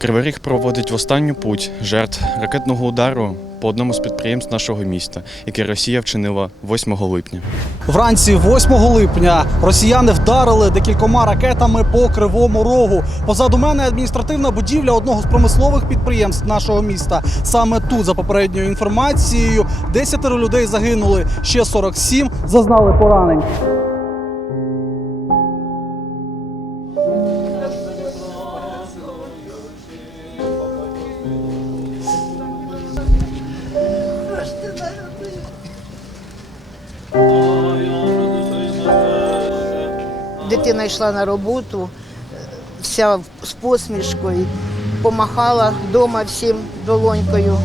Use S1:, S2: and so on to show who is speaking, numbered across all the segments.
S1: Кривий Ріг проводить в останню путь жертв ракетного удару по одному з підприємств нашого міста, яке Росія вчинила 8 липня.
S2: Вранці 8 липня росіяни вдарили декількома ракетами по кривому рогу. Позаду мене адміністративна будівля одного з промислових підприємств нашого міста. Саме тут, за попередньою інформацією, 10 людей загинули, ще 47 зазнали поранень.
S3: Дитина йшла на роботу, вся з посмішкою, помахала вдома всім долонькою.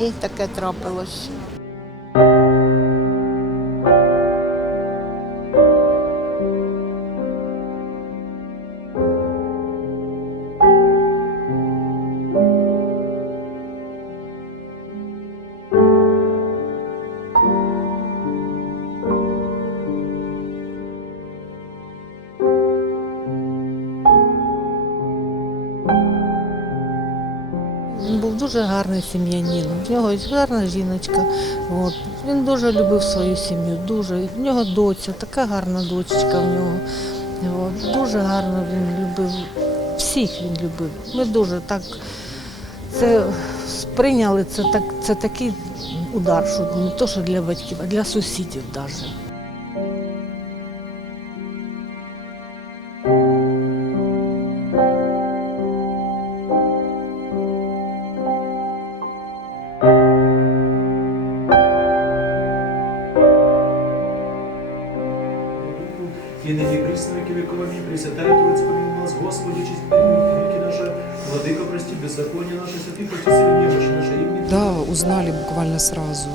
S3: І таке трапилось.
S4: Дуже гарний сім'янин. В нього гарна жіночка. От. Він дуже любив свою сім'ю, дуже. В нього доця, така гарна дочечка в нього. От. Дуже гарно він любив. Всіх він любив. Ми дуже так це сприйняли, це, так, це такий удар, що не то, що для батьків, а для сусідів навіть.
S5: І нині прісно, які віковами, Пресвятая Троица, помилуй нас, Господи, честь веки наша, Владыка, прости, беззаконие наше, святый, прости, сильнее наше, наше имя.
S6: Да, узнали буквально сразу.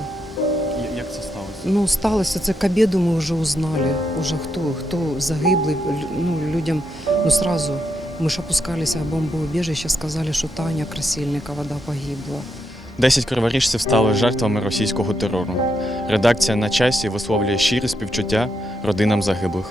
S1: Як це сталося?
S6: Ну, сталося це к обіду ми вже узнали, уже хто, хто загиблий, лю- ну, людям, ну, сразу. Мы ж опускалися в бомбоубежище, сказали, що Таня Красильникова, да, погибла.
S1: 10 криворіжців стали жертвами російського терору. Редакція на часі висловлює щирі співчуття родинам загиблих.